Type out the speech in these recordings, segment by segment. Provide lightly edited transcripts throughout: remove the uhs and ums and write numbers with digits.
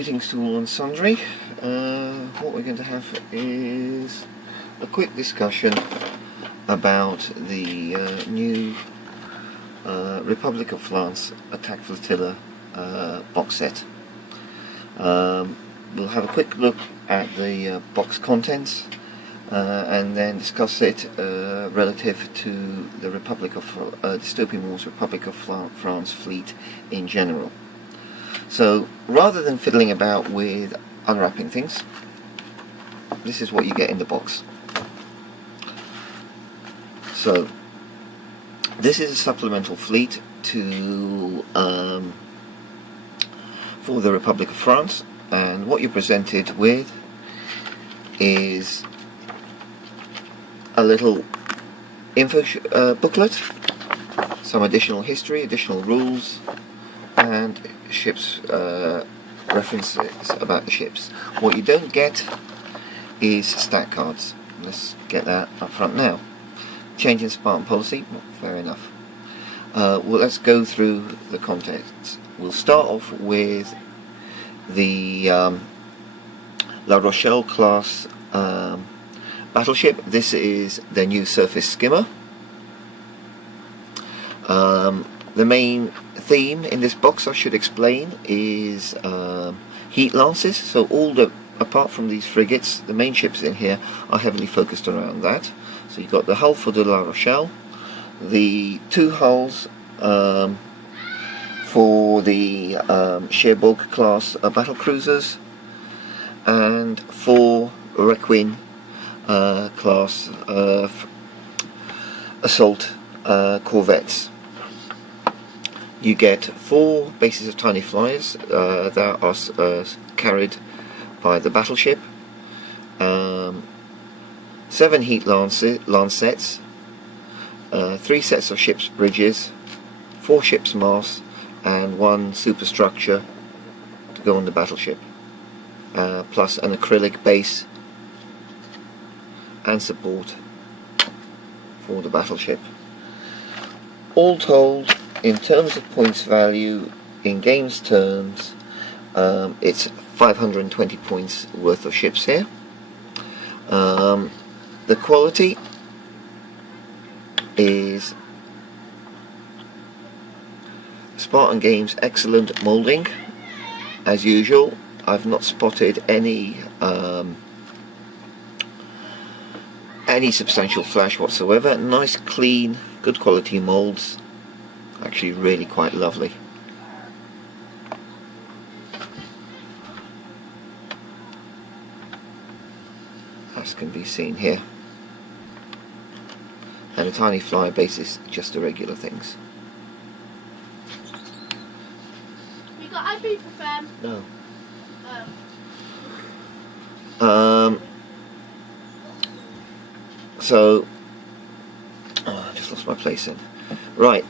Greetings to all and sundry. What we're going to have is a quick discussion about the new Republique of France Attack Flotilla box set. We'll have a quick look at the box contents and then discuss it relative to the Dystopian Wars Republique of France fleet in general. So rather than fiddling about with unwrapping things, this is what you get in the box. So this is a supplemental fleet to for the Republique of France, and what you're presented with is a little info booklet, some additional history, additional rules, and ships references about the ships. What you don't get is stat cards. Let's get that up front now. Change in Spartan policy, well, fair enough. Well, let's go through the contents. We'll start off with the La Rochelle class battleship. This is their new surface skimmer. The main theme in this box, I should explain, is heat lances. So apart from these frigates, the main ships in here are heavily focused around that. So you've got the hull for the La Rochelle, the two hulls for the Cherbourg class battle cruisers, and four Requin class assault corvettes. You get four bases of tiny flyers that are carried by the battleship, 7 heat lancets, 3 sets of ship's bridges, 4 ship's masts, and 1 superstructure to go on the battleship, plus an acrylic base and support for the battleship. All told, in terms of points value, in games terms, it's 520 points worth of ships here. The quality is Spartan Games excellent moulding, as usual. I've not spotted any substantial flash whatsoever. Nice, clean, good quality moulds. Actually really quite lovely. As can be seen here. And a tiny flyer base is just the regular things. You got ibuprofen? No. So I just lost my place in. Right.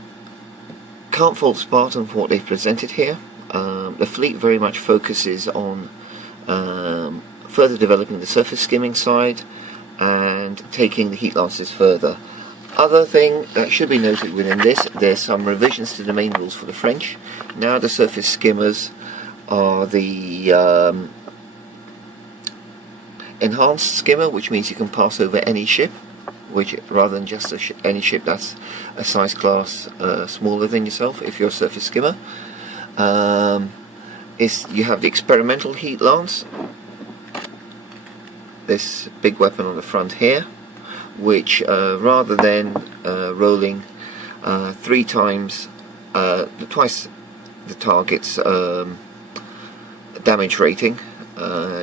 Can't fault Spartan for what they've presented here. The fleet very much focuses on further developing the surface skimming side and taking the heat lances further. Other thing that should be noted within this, there's some revisions to the main rules for the French. Now the surface skimmers are the enhanced skimmer, which means you can pass over any ship, which rather than just any ship that's a size class smaller than yourself. If you're a surface skimmer, you have the experimental heat lance, this big weapon on the front here, which rather than rolling 3 times, twice the target's damage rating,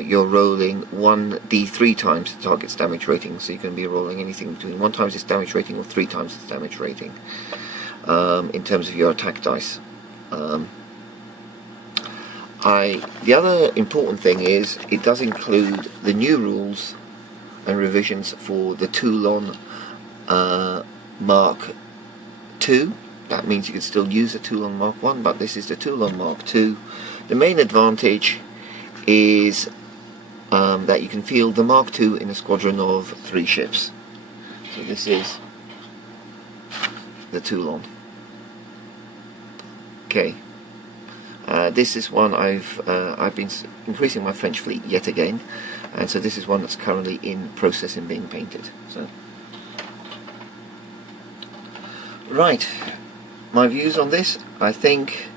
you're rolling 1d3 times the target's damage rating, so you can be rolling anything between 1 times its damage rating or 3 times its damage rating in terms of your attack dice. The other important thing is it does include the new rules and revisions for the Toulon Mark II. That means you can still use the Toulon Mark I, but this is the Toulon Mark II. The main advantage is that you can field the Mark II in a squadron of 3 ships. So this is the Toulon. Okay. This is one I've been increasing my French fleet yet again, and so this is one that's currently in process in being painted. So, right, my views on this. I think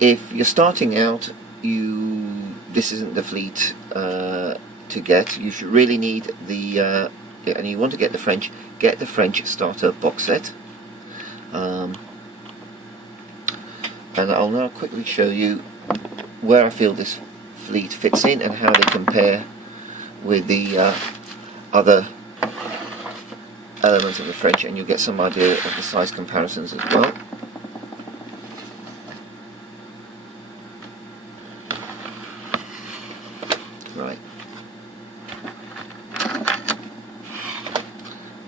if you're starting out, this isn't the fleet to get. You should really need the and you want to get the French. Get the French starter box set. And I'll now quickly show you where I feel this fleet fits in and how they compare with the other elements of the French, and you'll get some idea of the size comparisons as well. Right.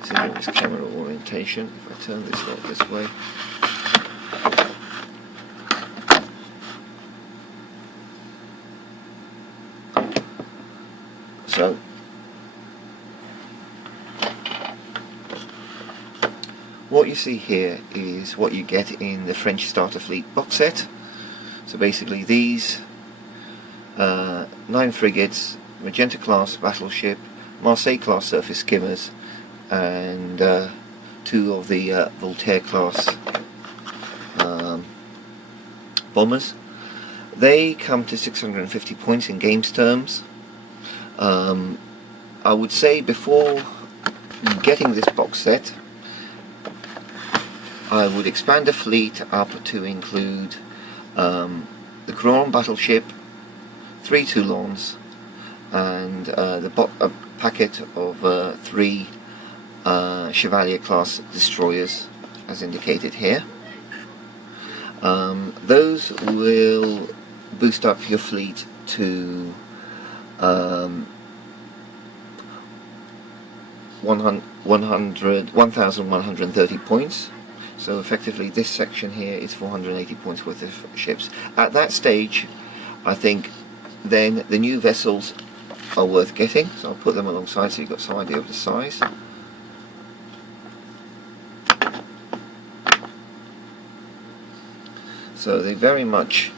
So here is camera orientation. If I turn this lot this way. So, what you see here is what you get in the French starter fleet box set. So basically these 9 frigates, Magenta class battleship, Marseille class surface skimmers, and 2 of the Voltaire class bombers. They come to 650 points in games terms. I would say before getting this box set, I would expand the fleet up to include the Couronne battleship, 3 Toulons, and a packet of 3 Chevalier class destroyers, as indicated here. Those will boost up your fleet to 1,130 points. So effectively this section here is 480 points worth of ships. At that stage, I think then the new vessels are worth getting, so I'll put them alongside so you've got some idea of the size. So they very much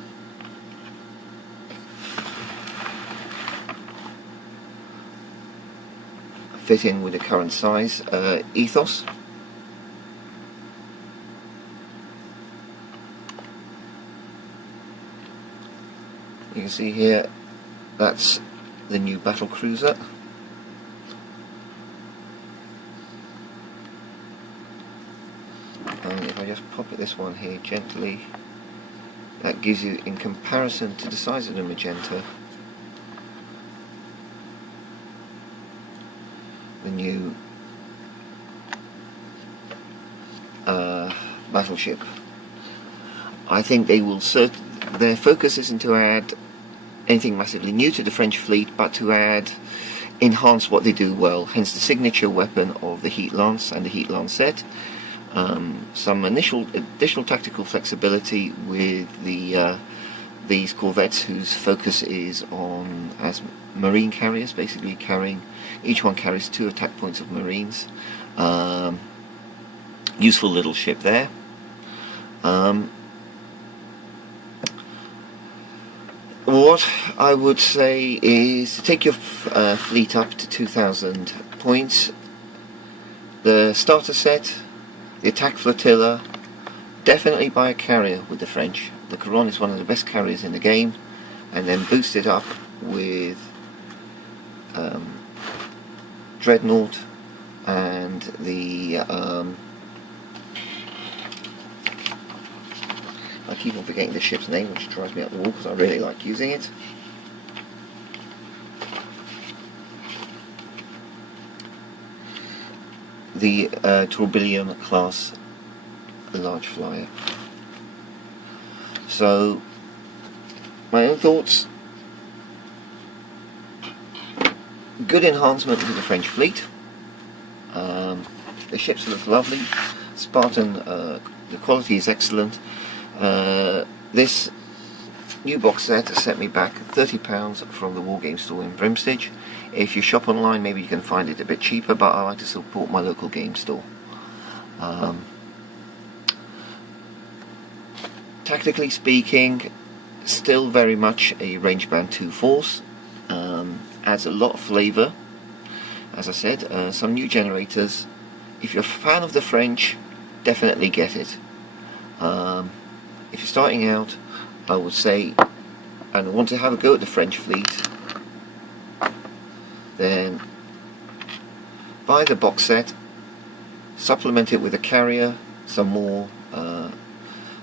fit in with the current size ethos. You can see here that's the new battle cruiser. And if I just pop this one here gently, that gives you, in comparison to the size of the Magenta, the new battleship. I think they will their focus isn't to add anything massively new to the French fleet, but to enhance what they do well, hence the signature weapon of the Heat Lance and the Heat Lancet. Some additional tactical flexibility with these corvettes, whose focus is on as marine carriers, basically each one carries 2 attack points of marines. Useful little ship there. What I would say is to take your fleet up to 2,000 points. The starter set, the attack flotilla, definitely buy a carrier with the French. The Couronne is one of the best carriers in the game, and then boost it up with Dreadnought and the I keep on forgetting the ship's name, which drives me up the wall because I really like using it. The Tourbillon class large flyer. So, my own thoughts: good enhancement to the French fleet. The ships look lovely. Spartan, the quality is excellent. This new box set has set me back £30 from the Wargames store in Brimstage. If you shop online, maybe you can find it a bit cheaper, but I like to support my local game store. Tactically speaking, still very much a range-bound 2 force. Adds a lot of flavour. As I said, some new generators. If you're a fan of the French, definitely get it. If you're starting out, I would say, and want to have a go at the French fleet, then buy the box set, supplement it with a carrier, some more,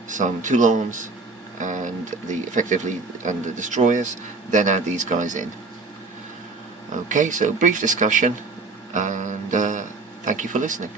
some Toulons, and the destroyers, then add these guys in. Okay, so brief discussion, and thank you for listening.